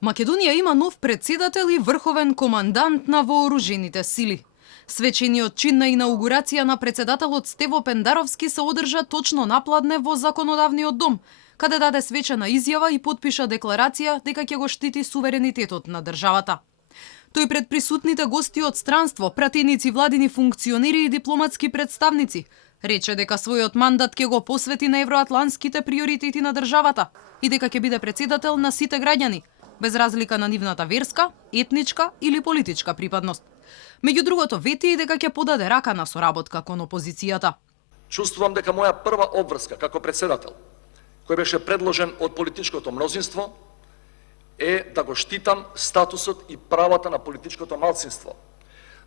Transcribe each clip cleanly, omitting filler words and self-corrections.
Македонија има нов претседател и врховен командант на вооружените сили. Свечениот чин на инаугурација на претседателот Стево Пендаровски се одржа точно напладне во Законодавниот дом, каде даде свечена изјава и потпиша декларација дека ќе го штити суверенитетот на државата. Тој пред присутните гости од странство, пратеници, владини функционери и дипломатски представници, рече дека својот мандат ќе го посвети на евроатлантските приоритети на државата и дека ќе биде претседател на сите граѓани, без разлика на нивната верска, етничка или политичка припадност. Меѓу другото, вети и дека ќе подаде рака на соработка кон опозицијата. Чувствувам дека моја прва обврска како претседател, кој беше предложен од политичкото мнозинство, е да го штитам статусот и правата на политичкото малцинство.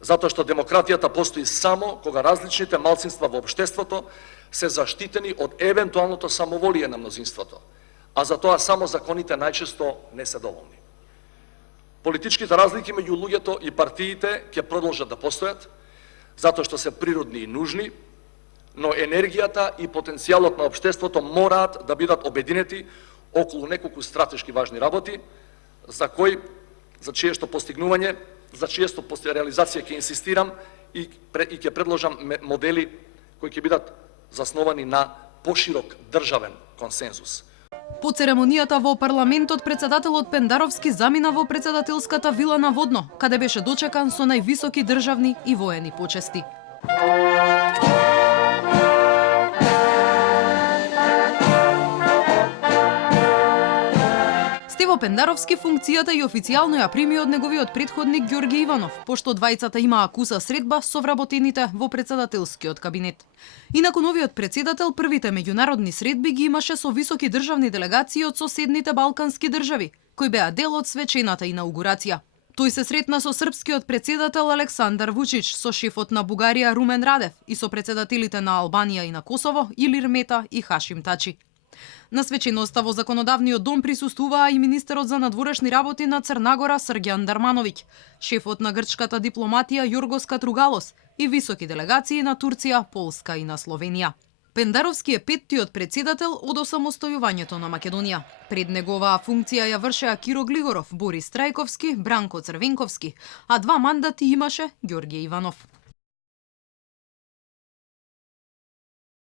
Затоа што демократијата постои само кога различните малцинства во општеството се заштитени од евентуалното самоволие на мнозинството, а за тоа само законите најчесто не се доволни. Политичките разлики меѓу луѓето и партиите ќе продолжат да постојат, затоа што се природни и нужни, но енергијата и потенцијалот на општеството мораат да бидат обединети околу неколку стратешки важни работи, за чиешто постигнување, за чиешто реализација ќе инсистирам и ќе предложам модели кои ќе бидат засновани на поширок државен консензус. По церемонијата во парламентот, претседателот Пендаровски замина во претседателската вила на Водно, каде беше дочекан со највисоки државни и воени почести. Стево Пендаровски функцијата и официјално ја прими од неговиот претходник Ѓорѓе Иванов, пошто двајцата имаа куса средба со вработените во претседателскиот кабинет. Инаку новиот претседател првите меѓународни средби ги имаше со високи државни делегации од соседните балкански држави, кои беа дел од свечената инаугурација. Тој се сретна со српскиот претседател Александар Вучич, со шефот на Бугарија Румен Радев и со претседателите на Албанија и на Косово Илир Мета и Хашим Тачи. На свеченоста во Законодавниот дом присуствуваа и министерот за надворешни работи на Црнагора Срѓан Дармановиќ, шефот на грчката дипломатија Јоргос Катругалос и високи делегации на Турција, Полска и на Словенија. Пендаровски е петтиот претседател од осамостојувањето на Македонија. Пред неговаа функција ја вршеа Киро Глигоров, Борис Трајковски, Бранко Црвенковски, а 2 мандати имаше Ѓорѓе Иванов.